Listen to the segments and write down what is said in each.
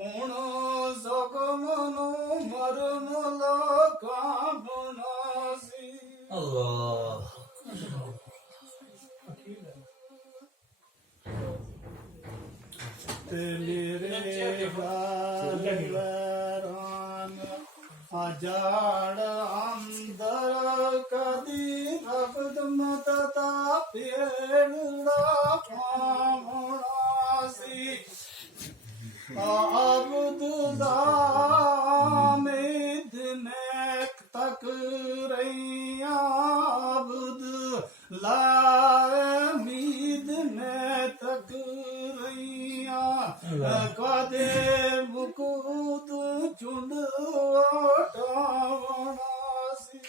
ਹੁਣ ਜ਼ਖਮ ਨੂੰ ਮਰਮ ਲੋਕਾਂ ਬਨਾਸੀ। ਅੱਲਾਹ ਤੇ ਮੇਰੇ ਵੈਰਾਨ ਆਜਾੜ ਅੰਦਰ ਕਦੀ ਰਬਦ ਮਤਤਾ ਪੇੜਾ ਪਾਉਣਾ ਸੀ। ਆਬਦੁੱਲਾ ਮੇਦ ਨੇ ਤੱਕ ਰਹੀਆਂ ਆਬਦੁੱਲਾ ਮੀਦ ਨੇ ਤੱਕ ਰਹੀਆਂ ਕਦੇ ਮੁਕੂ ਤੂੰ ਚੁੰਡ ਵਟਾਉਣਾ ਸੀ।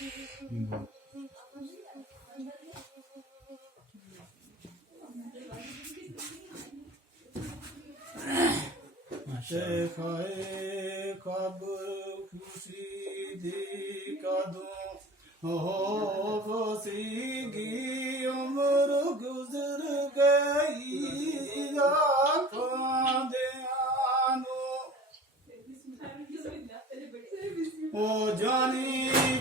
ਤੇ ਖਾਏ ਕਬਰ ਖੁਸ਼ੀ ਦੀ ਕਦੋਂ ਹੋ ਸੀਗੀ ਉਮਰ ਗੁਜ਼ਰ ਗਈ ਰਾਖਾਂ ਦਿਆਂ ਨੂੰ। ਉਹ ਜਾਨੀ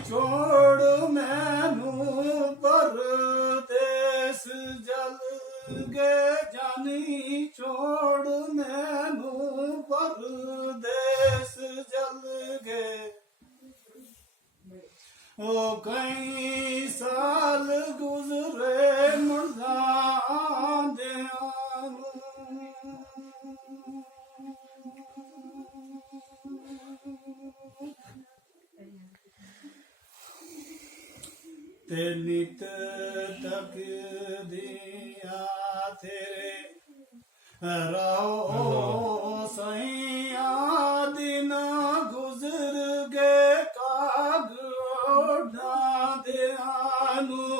ਛੋੜ ਮੈਨੂੰ ਪਰਦੇਸ ਜਲ ਗਏ ਜਾਨੀ ਛੋੜ ਮੈਨੂੰ ਪਰਦੇਸ ਜਲ ਗਏ। ਉਹ ਕਈ ਸਾਲ ਗੁਜ਼ਰੇ ਮੁਰਦਾਂ ਦਿਆਂ ਨੂੰ। ਤੇ ਨਿਤ ਤੱਕ ਦੀਆਂ ਤੇਰੇ ਰਾਓ ਸਈਆਂ ਦਿਨ ਗੁਜ਼ਰ ਗਏ ਕਾਗੜਾਂ ਦਿਆਂ ਨੂੰ।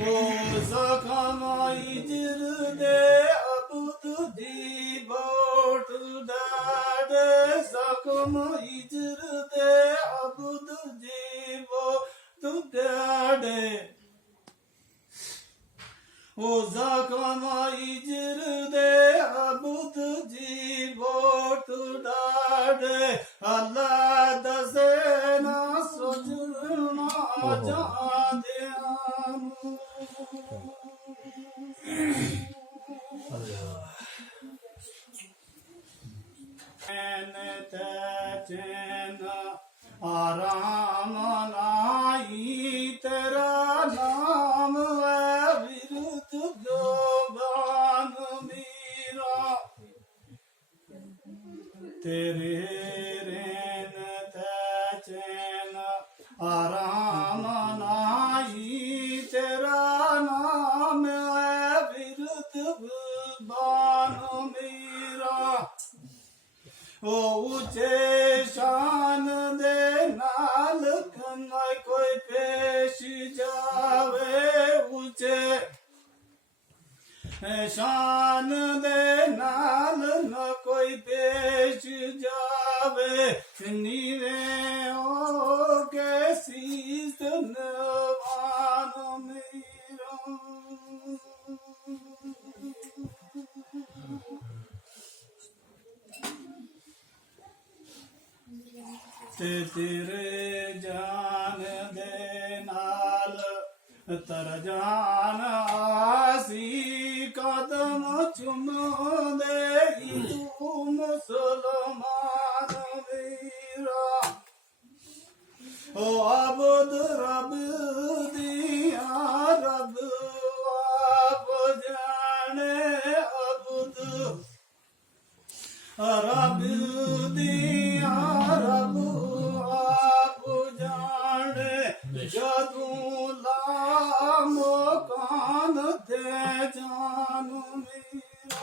ਉਹ ਜ਼ਖਮ ਇਜਰ ਦੇ ਅਬਦ ਦੀ ਬੋਟ ਡਾਡੇ ਜ਼ਖਮ ਇਜਰ ਦੇ ਅਬਦ ਦੀ ਬੋਟ ਡਾਡੇ। ਉਹ ਜ਼ਖਮ ਇਜਰ ਦੇ ਅਬਦ ਜੀ ਬੋਟ ਡਾਡੇ। ਅੱਲਾ ਦਸੇ ਨਾ ਸੋਚਣਾ ਜਾਂਦਿਆਂ ਨੂੰ। ਚੈਨ ਤੇ ਚੈਨ ਆਰਾਮ ਨਾਈ ਤੇਰਾ ਨਾਮ ਹੈ ਵਿਰਤ ਜੋਬਾਨ ਮੀਰਾ। ਤੇਰੇ ਰੈਨ ਤੇ ਚੈਨ ਆਰਾਮ ਨਾਈ ਤੇਰਾ ਨਾਮ ਹੈ ਵਿਰਤ ਜੋਬਾਨ ਮੀਰਾ। ਉਹ ਉੱਚੇ ਸ਼ਾਨ ਦੇ ਨਾਲ ਨਾ ਕੋਈ ਪੇਸ਼ ਜਾਵੇ। ਉੱਚੇ ਸ਼ਾਨ ਦੇ ਨਾਲ ਨਾ ਕੋਈ ਪੇਸ਼ ਜਾਵੇ। ਨੀਵੇਂ ਹੋ ਕੇ ਸੀਸ ਨਵਾਨ ਮੇਰਾ। ਤੇ ਤੇਰੇ ਜਾਨ ਦੇ ਨਾਲ ਤਰ ਜਾਨ ਆਸੀ ਕਦਮ ਚੁੰਮਦੇ ਤੂੰ ਮੁਸਲਮਾਨ ਵੀਰਾ। ਉਹ ਅਬਦ ਰੱਬ ਦੀਆਂ ਰੱਬ ਆਪ ਜਾਣੇ ਅਬਦ ਰੱਬ ਦੀਆਂ ਰੱਬ ਆਪ ਜਾਣੇ। ਜਦੋਂ ਲਾ ਮਕਾਨ ਤੇ ਜਾਨ ਮੇਰਾ।